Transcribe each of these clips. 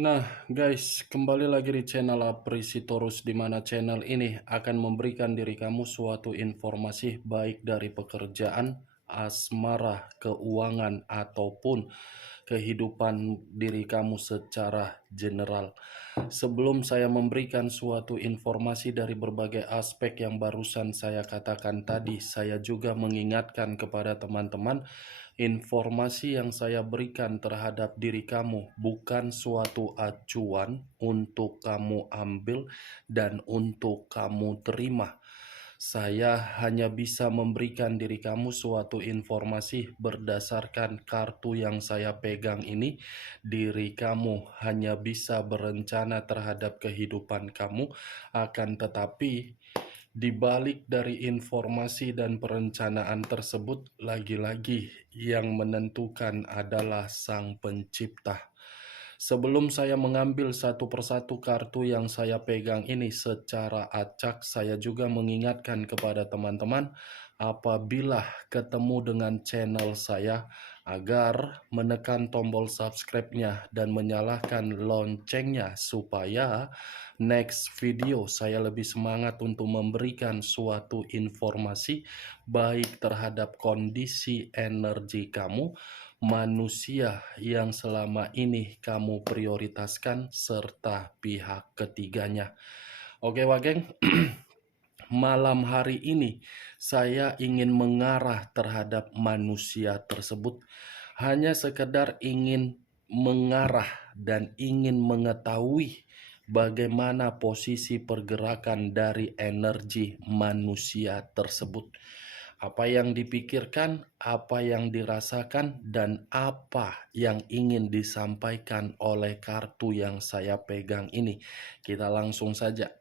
Nah, guys, kembali lagi di channel Aprisitorus, di mana channel ini akan memberikan diri kamu suatu informasi baik dari pekerjaan, asmara, keuangan, ataupun kehidupan diri kamu secara general. Sebelum saya memberikan suatu informasi dari berbagai aspek yang barusan saya katakan tadi, saya juga mengingatkan kepada teman-teman, informasi yang saya berikan terhadap diri kamu bukan suatu acuan untuk kamu ambil dan untuk kamu terima. Saya hanya bisa memberikan diri kamu suatu informasi berdasarkan kartu yang saya pegang ini. Diri kamu hanya bisa berencana terhadap kehidupan kamu, akan tetapi di balik dari informasi dan perencanaan tersebut, lagi-lagi yang menentukan adalah Sang Pencipta. Sebelum saya mengambil satu persatu kartu yang saya pegang ini secara acak, saya juga mengingatkan kepada teman-teman apabila ketemu dengan channel saya agar menekan tombol subscribe-nya dan menyalakan loncengnya supaya next video saya lebih semangat untuk memberikan suatu informasi baik terhadap kondisi energi kamu, manusia yang selama ini kamu prioritaskan, serta pihak ketiganya. Oke, Wageng, malam hari ini saya ingin mengarah terhadap manusia tersebut. Hanya sekedar ingin mengarah dan ingin mengetahui bagaimana posisi pergerakan dari energi manusia tersebut. Apa yang dipikirkan, apa yang dirasakan, dan apa yang ingin disampaikan oleh kartu yang saya pegang ini. Kita langsung saja.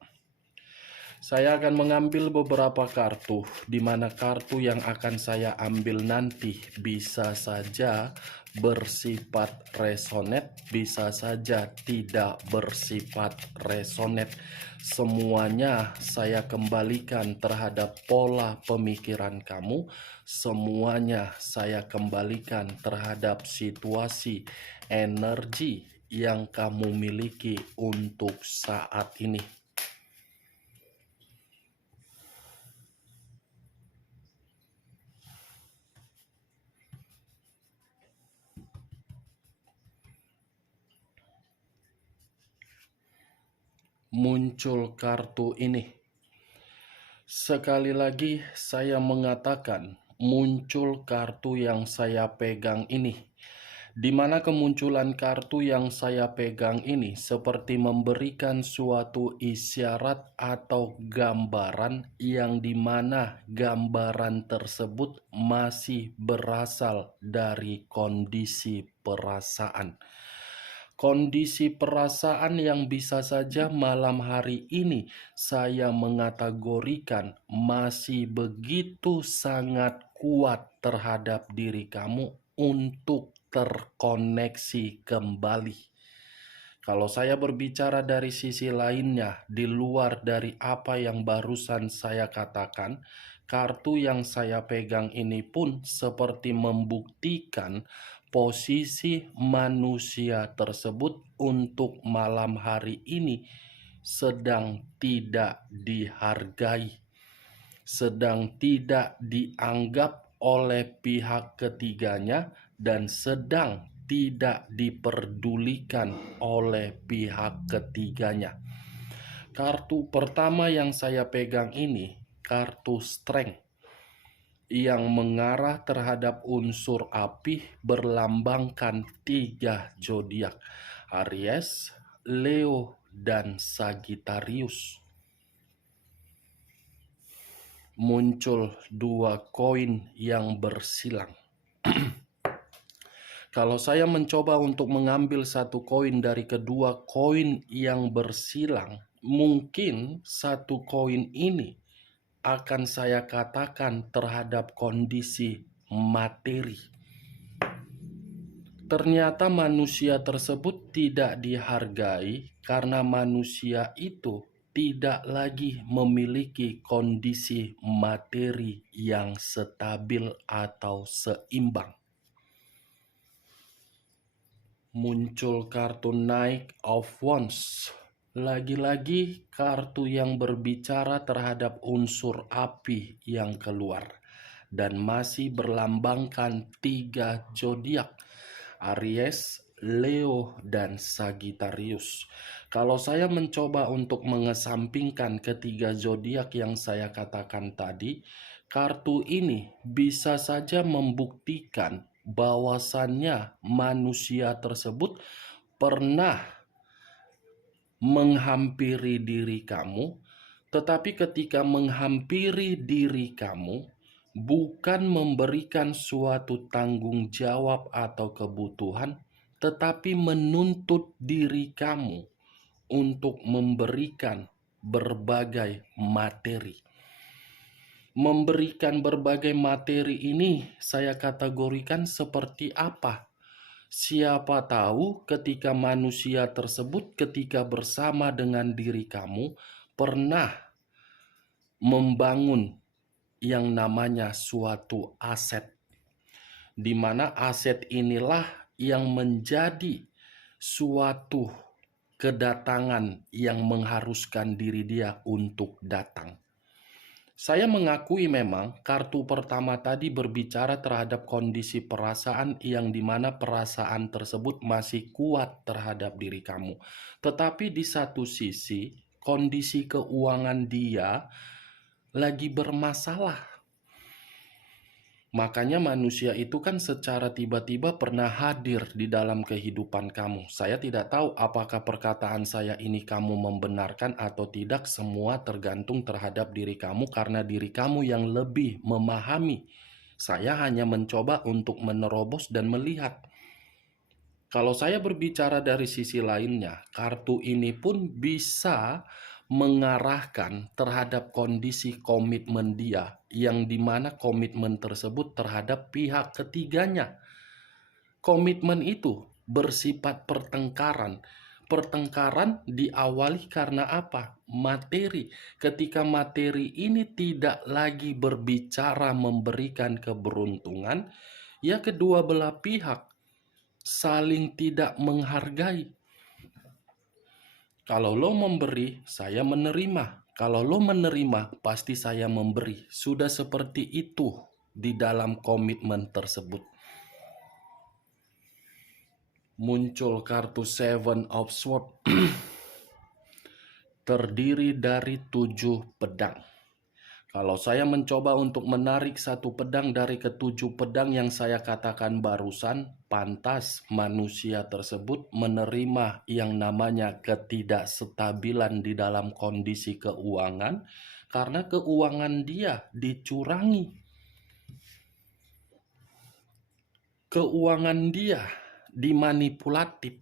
Saya akan mengambil beberapa kartu, di mana kartu yang akan saya ambil nanti bisa saja bersifat resonet, bisa saja tidak bersifat resonet. Semuanya saya kembalikan terhadap pola pemikiran kamu, semuanya saya kembalikan terhadap situasi energi yang kamu miliki untuk saat ini. Muncul kartu ini. Sekali lagi saya mengatakan, muncul kartu yang saya pegang ini. Di mana kemunculan kartu yang saya pegang ini seperti memberikan suatu isyarat atau gambaran yang dimana gambaran tersebut masih berasal dari kondisi perasaan. Kondisi perasaan yang bisa saja malam hari ini saya mengategorikan masih begitu sangat kuat terhadap diri kamu untuk terkoneksi kembali. Kalau saya berbicara dari sisi lainnya, di luar dari apa yang barusan saya katakan, kartu yang saya pegang ini pun seperti membuktikan posisi manusia tersebut untuk malam hari ini sedang tidak dihargai, sedang tidak dianggap oleh pihak ketiganya, dan sedang tidak diperdulikan oleh pihak ketiganya. Kartu pertama yang saya pegang ini, kartu Strength, yang mengarah terhadap unsur api berlambangkan 3 zodiak, Aries, Leo, dan Sagittarius. Muncul 2 koin yang bersilang. Kalau saya mencoba untuk mengambil satu koin dari kedua koin yang bersilang, mungkin satu koin ini akan saya katakan terhadap kondisi materi. Ternyata manusia tersebut tidak dihargai karena manusia itu tidak lagi memiliki kondisi materi yang stabil atau seimbang. Muncul kartu Knight of Wands. Lagi-lagi kartu yang berbicara terhadap unsur api yang keluar. Dan masih berlambangkan 3 zodiak. Aries, Leo, dan Sagittarius. Kalau saya mencoba untuk mengesampingkan ketiga zodiak yang saya katakan tadi, kartu ini bisa saja membuktikan bahwasannya manusia tersebut pernah menghampiri diri kamu, tetapi ketika menghampiri diri kamu, bukan memberikan suatu tanggung jawab atau kebutuhan, tetapi menuntut diri kamu untuk memberikan berbagai materi. Memberikan berbagai materi ini saya kategorikan seperti apa? Siapa tahu ketika manusia tersebut ketika bersama dengan diri kamu pernah membangun yang namanya suatu aset, di mana aset inilah yang menjadi suatu kedatangan yang mengharuskan diri dia untuk datang. Saya mengakui memang kartu pertama tadi berbicara terhadap kondisi perasaan yang dimana perasaan tersebut masih kuat terhadap diri kamu. Tetapi di satu sisi kondisi keuangan dia lagi bermasalah. Makanya manusia itu kan secara tiba-tiba pernah hadir di dalam kehidupan kamu. Saya tidak tahu apakah perkataan saya ini kamu membenarkan atau tidak. Semua tergantung terhadap diri kamu karena diri kamu yang lebih memahami. Saya hanya mencoba untuk menerobos dan melihat. Kalau saya berbicara dari sisi lainnya, kartu ini pun bisa mengarahkan terhadap kondisi komitmen dia, yang dimana komitmen tersebut terhadap pihak ketiganya. Komitmen itu bersifat pertengkaran. Pertengkaran diawali karena apa? Materi. Ketika materi ini tidak lagi berbicara memberikan keberuntungan, ya kedua belah pihak saling tidak menghargai. Kalau lo memberi, saya menerima. Kalau lo menerima, pasti saya memberi. Sudah seperti itu di dalam komitmen tersebut. Muncul kartu Seven of Swords. Terdiri dari 7 pedang. Kalau saya mencoba untuk menarik satu pedang dari ketujuh pedang yang saya katakan barusan, pantas manusia tersebut menerima yang namanya ketidakstabilan di dalam kondisi keuangan karena keuangan dia dicurangi. Keuangan dia dimanipulatif.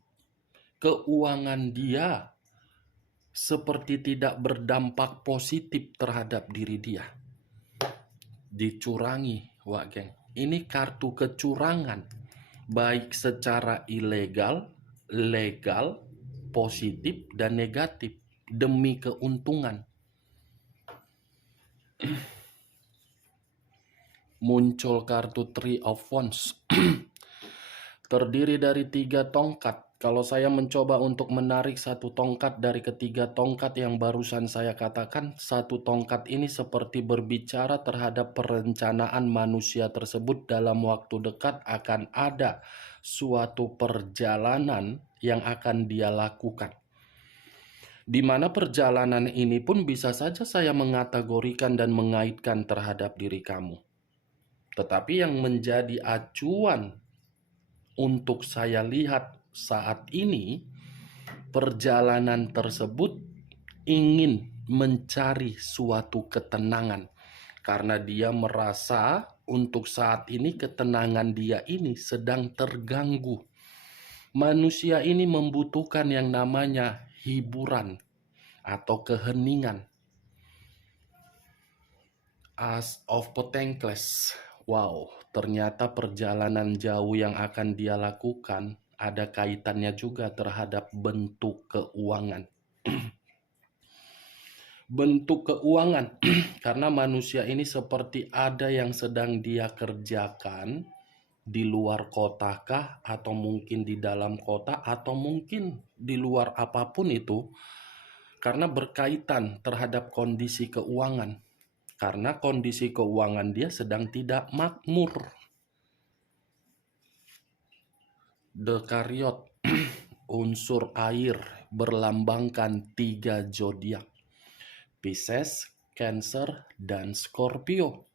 Keuangan dia seperti tidak berdampak positif terhadap diri dia. Dicurangi, Wak Geng. Ini kartu kecurangan, baik secara ilegal, legal, positif, dan negatif, demi keuntungan. Muncul kartu Three of Wands. Terdiri dari 3 tongkat. Kalau saya mencoba untuk menarik satu tongkat dari ketiga tongkat yang barusan saya katakan, satu tongkat ini seperti berbicara terhadap perencanaan manusia tersebut dalam waktu dekat akan ada suatu perjalanan yang akan dia lakukan. Di mana perjalanan ini pun bisa saja saya mengategorikan dan mengaitkan terhadap diri kamu. Tetapi yang menjadi acuan untuk saya lihat saat ini, perjalanan tersebut ingin mencari suatu ketenangan. Karena dia merasa untuk saat ini ketenangan dia ini sedang terganggu. Manusia ini membutuhkan yang namanya hiburan atau keheningan. As of Pentacles. Wow, ternyata perjalanan jauh yang akan dia lakukan ada kaitannya juga terhadap bentuk keuangan. Bentuk keuangan, karena manusia ini seperti ada yang sedang dia kerjakan di luar kota kah, atau mungkin di dalam kota, atau mungkin di luar apapun itu, karena berkaitan terhadap kondisi keuangan. Karena kondisi keuangan dia sedang tidak makmur. Dekariot, unsur air, berlambangkan 3 zodiak: Pisces, Cancer, dan Scorpio.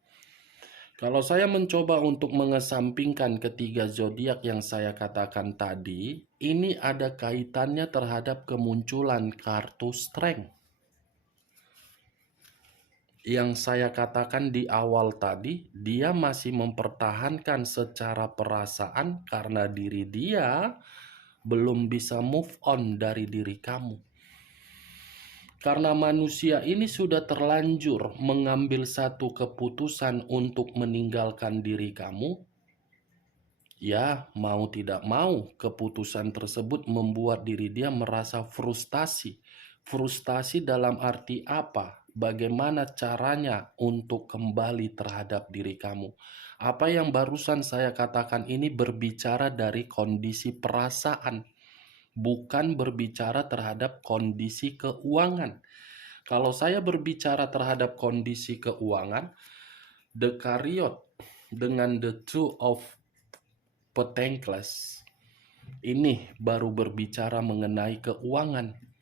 Kalau saya mencoba untuk mengesampingkan ketiga zodiak yang saya katakan tadi, ini ada kaitannya terhadap kemunculan kartu Strength. Yang saya katakan di awal tadi, dia masih mempertahankan secara perasaan karena diri dia belum bisa move on dari diri kamu. Karena manusia ini sudah terlanjur mengambil satu keputusan untuk meninggalkan diri kamu, ya mau tidak mau keputusan tersebut membuat diri dia merasa frustasi. Frustasi dalam arti apa? Bagaimana caranya untuk kembali terhadap diri kamu? Apa yang barusan saya katakan ini berbicara dari kondisi perasaan, bukan berbicara terhadap kondisi keuangan. Kalau saya berbicara terhadap kondisi keuangan, the Chariot dengan the Two of Pentacles ini baru berbicara mengenai keuangan.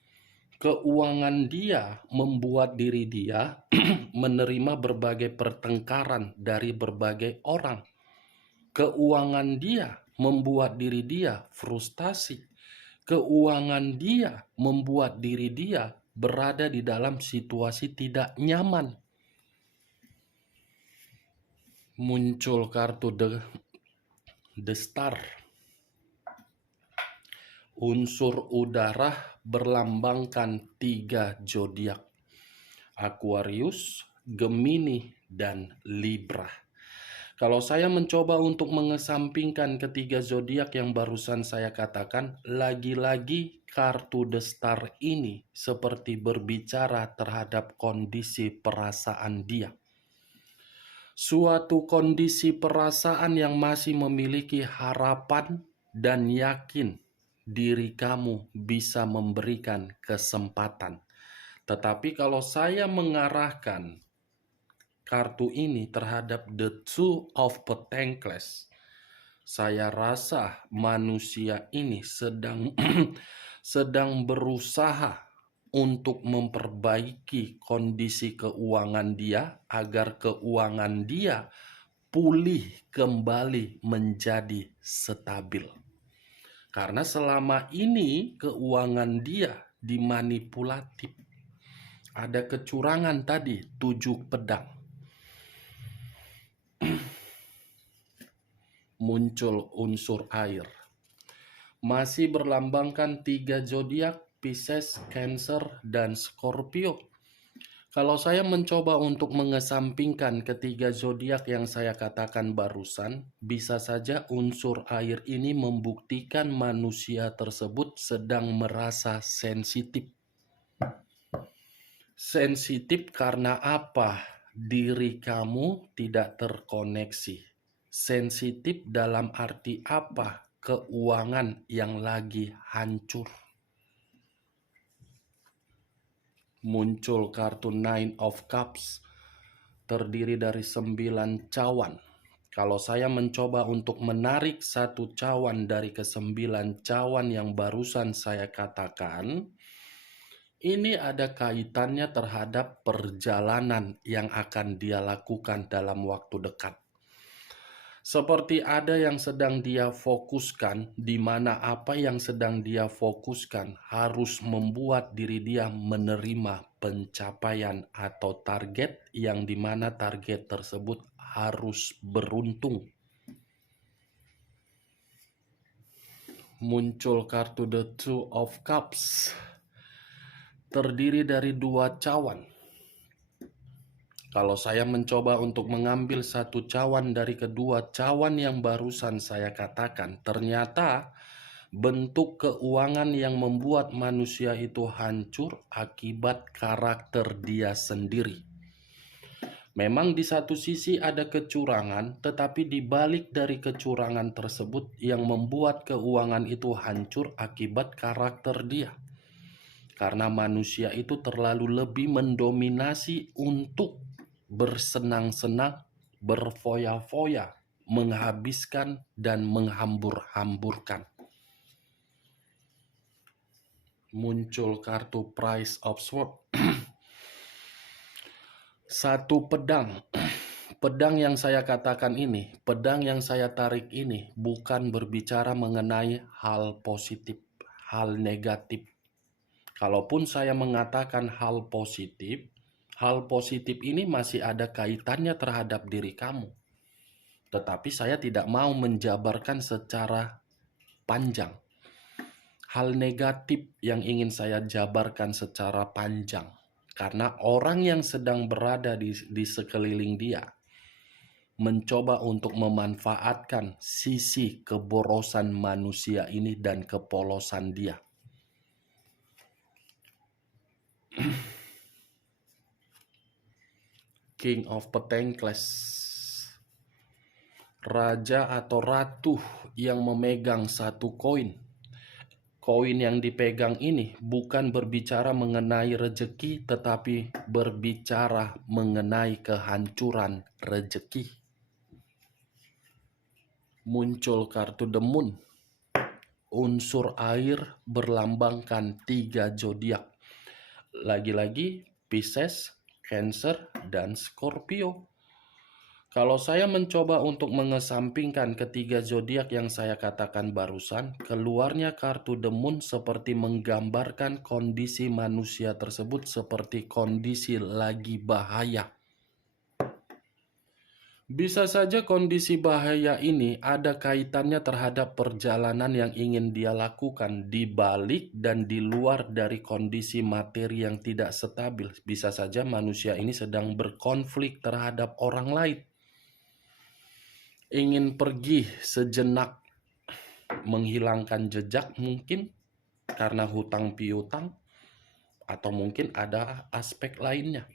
Keuangan dia membuat diri dia menerima berbagai pertengkaran dari berbagai orang. Keuangan dia membuat diri dia frustasi. Keuangan dia membuat diri dia berada di dalam situasi tidak nyaman. Muncul kartu the Star. Unsur udara berlambangkan 3 zodiak: Aquarius, Gemini, dan Libra. Kalau saya mencoba untuk mengesampingkan ketiga zodiak yang barusan saya katakan, lagi-lagi kartu The Star ini seperti berbicara terhadap kondisi perasaan dia. Suatu kondisi perasaan yang masih memiliki harapan dan yakin diri kamu bisa memberikan kesempatan. Tetapi kalau saya mengarahkan kartu ini terhadap the Two of Pentacles, saya rasa manusia ini sedang berusaha untuk memperbaiki kondisi keuangan dia agar keuangan dia pulih kembali menjadi stabil. Karena selama ini keuangan dia dimanipulatif. Ada kecurangan tadi, 7 pedang. Muncul unsur air. Masih berlambangkan 3 zodiak, Pisces, Cancer, dan Scorpio. Kalau saya mencoba untuk mengesampingkan ketiga zodiak yang saya katakan barusan, bisa saja unsur air ini membuktikan manusia tersebut sedang merasa sensitif. Sensitif karena apa? Diri kamu tidak terkoneksi. Sensitif dalam arti apa? Keuangan yang lagi hancur. Muncul kartu Nine of Cups, terdiri dari 9 cawan. Kalau saya mencoba untuk menarik satu cawan dari ke-9 cawan yang barusan saya katakan, ini ada kaitannya terhadap perjalanan yang akan dia lakukan dalam waktu dekat. Seperti ada yang sedang dia fokuskan, di mana apa yang sedang dia fokuskan harus membuat diri dia menerima pencapaian atau target yang dimana target tersebut harus beruntung. Muncul kartu The Two of Cups, terdiri dari 2 cawan. Kalau saya mencoba untuk mengambil satu cawan dari kedua cawan yang barusan saya katakan, ternyata bentuk keuangan yang membuat manusia itu hancur akibat karakter dia sendiri. Memang di satu sisi ada kecurangan, tetapi di balik dari kecurangan tersebut yang membuat keuangan itu hancur akibat karakter dia. Karena manusia itu terlalu lebih mendominasi untuk bersenang-senang, berfoya-foya, menghabiskan dan menghambur-hamburkan. Muncul kartu Price of Swords. Satu pedang. Pedang yang saya katakan ini, pedang yang saya tarik ini bukan berbicara mengenai hal positif, hal negatif. Kalaupun saya mengatakan hal positif ini masih ada kaitannya terhadap diri kamu. Tetapi saya tidak mau menjabarkan secara panjang. Hal negatif yang ingin saya jabarkan secara panjang. Karena orang yang sedang berada di sekeliling dia mencoba untuk memanfaatkan sisi keborosan manusia ini dan kepolosan dia. King of Pentacles, raja atau ratu yang memegang satu koin. Koin yang dipegang ini bukan berbicara mengenai rezeki, tetapi berbicara mengenai kehancuran rezeki. Muncul kartu The Moon. Unsur air berlambangkan 3 zodiak. Lagi-lagi Pisces, Cancer, dan Scorpio. Kalau saya mencoba untuk mengesampingkan ketiga zodiak yang saya katakan barusan, keluarnya kartu The Moon seperti menggambarkan kondisi manusia tersebut seperti kondisi lagi bahaya. Bisa saja kondisi bahaya ini ada kaitannya terhadap perjalanan yang ingin dia lakukan di balik dan di luar dari kondisi materi yang tidak stabil. Bisa saja manusia ini sedang berkonflik terhadap orang lain. Ingin pergi sejenak menghilangkan jejak mungkin karena hutang piutang, atau mungkin ada aspek lainnya.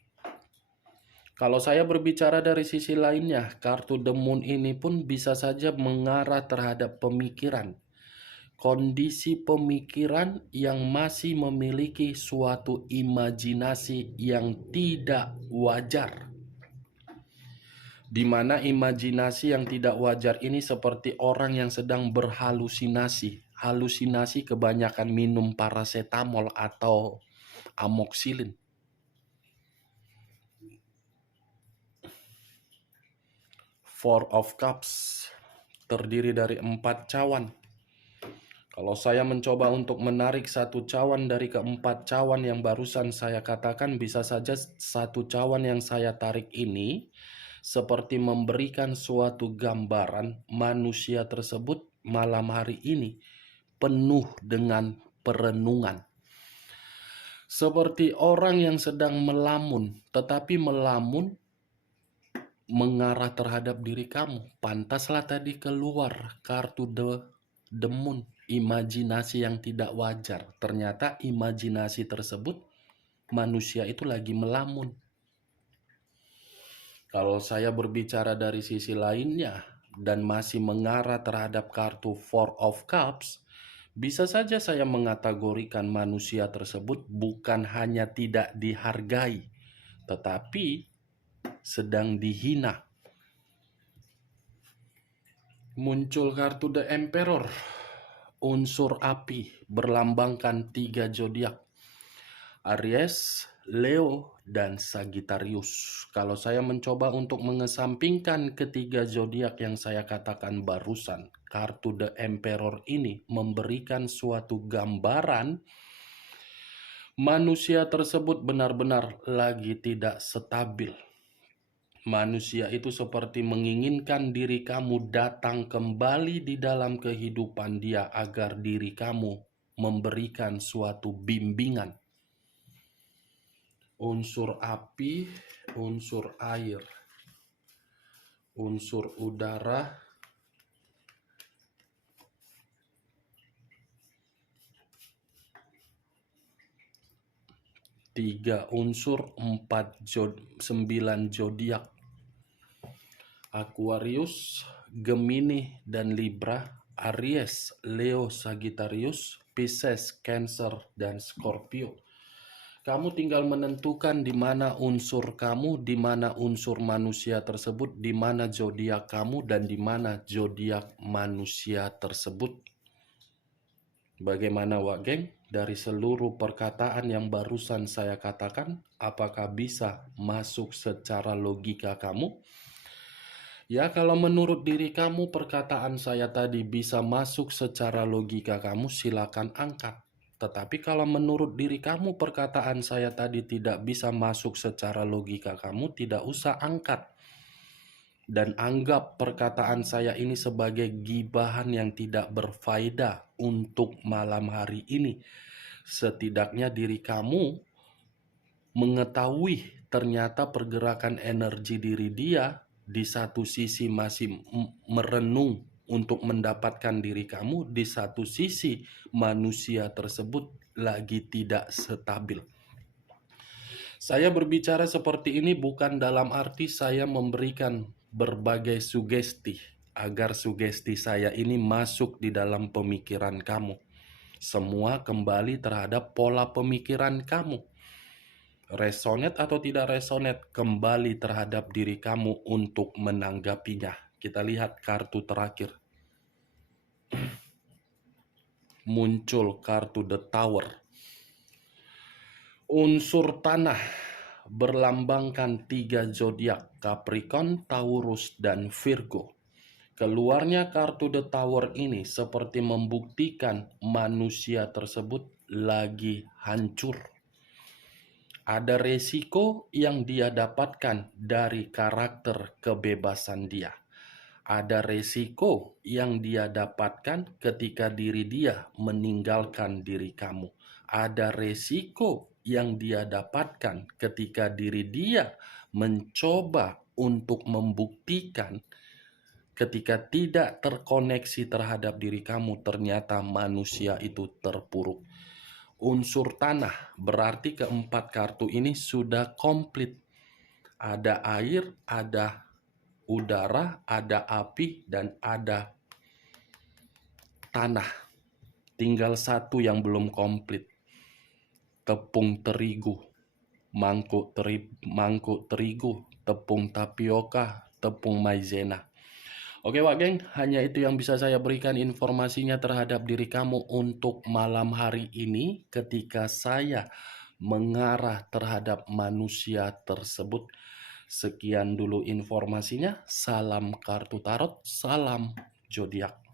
Kalau saya berbicara dari sisi lainnya, kartu The Moon ini pun bisa saja mengarah terhadap pemikiran. Kondisi pemikiran yang masih memiliki suatu imajinasi yang tidak wajar. Di mana imajinasi yang tidak wajar ini seperti orang yang sedang berhalusinasi. Halusinasi kebanyakan minum paracetamol atau amoxicillin. Four of Cups terdiri dari 4 cawan. Kalau saya mencoba untuk menarik satu cawan dari keempat cawan yang barusan saya katakan, bisa saja satu cawan yang saya tarik ini seperti memberikan suatu gambaran manusia tersebut malam hari ini penuh dengan perenungan. Seperti orang yang sedang melamun, tetapi melamun mengarah terhadap diri kamu. Pantaslah tadi keluar kartu The Moon, imajinasi yang tidak wajar. Ternyata imajinasi tersebut manusia itu lagi melamun. Kalau saya berbicara dari sisi lainnya dan masih mengarah terhadap kartu Four of Cups, bisa saja saya mengategorikan manusia tersebut bukan hanya tidak dihargai, tetapi sedang dihina. Muncul kartu The Emperor, unsur api berlambangkan 3 zodiak, Aries, Leo, dan Sagittarius. Kalau saya mencoba untuk mengesampingkan ketiga zodiak yang saya katakan barusan, kartu The Emperor ini memberikan suatu gambaran manusia tersebut benar-benar lagi tidak stabil. Manusia itu seperti menginginkan diri kamu datang kembali di dalam kehidupan dia agar diri kamu memberikan suatu bimbingan. Unsur api, unsur air, unsur udara, tiga unsur, 9 zodiak. Aquarius, Gemini dan Libra, Aries, Leo, Sagittarius, Pisces, Cancer, dan Scorpio. Kamu tinggal menentukan di mana unsur kamu, di mana unsur manusia tersebut, di mana zodiak kamu, dan di mana zodiak manusia tersebut. Bagaimana, Wak Geng? Dari seluruh perkataan yang barusan saya katakan, apakah bisa masuk secara logika kamu? Ya, kalau menurut diri kamu perkataan saya tadi bisa masuk secara logika kamu, silakan angkat. Tetapi kalau menurut diri kamu perkataan saya tadi tidak bisa masuk secara logika kamu, tidak usah angkat. Dan anggap perkataan saya ini sebagai gibahan yang tidak berfaedah untuk malam hari ini. Setidaknya diri kamu mengetahui ternyata pergerakan energi diri dia di satu sisi masih merenung untuk mendapatkan diri kamu, di satu sisi manusia tersebut lagi tidak stabil. Saya berbicara seperti ini bukan dalam arti saya memberikan berbagai sugesti agar sugesti saya ini masuk di dalam pemikiran kamu. Semua kembali terhadap pola pemikiran kamu. Resonate atau tidak resonate kembali terhadap diri kamu untuk menanggapinya. Kita lihat kartu terakhir. Muncul kartu The Tower. Unsur tanah berlambangkan 3 zodiak, Capricorn, Taurus, dan Virgo. Keluarnya kartu The Tower ini seperti membuktikan manusia tersebut lagi hancur. Ada resiko yang dia dapatkan dari karakter kebebasan dia. Ada resiko yang dia dapatkan ketika diri dia meninggalkan diri kamu. Ada resiko yang dia dapatkan ketika diri dia mencoba untuk membuktikan ketika tidak terkoneksi terhadap diri kamu, ternyata manusia itu terpuruk. Unsur tanah berarti keempat kartu ini sudah komplit. Ada air, ada udara, ada api, dan ada tanah. Tinggal satu yang belum komplit. Tepung terigu, mangkuk terigu, tepung tapioka, tepung maizena. Oke Wak Geng, hanya itu yang bisa saya berikan informasinya terhadap diri kamu untuk malam hari ini ketika saya mengarah terhadap manusia tersebut. Sekian dulu informasinya, salam kartu tarot, salam zodiak.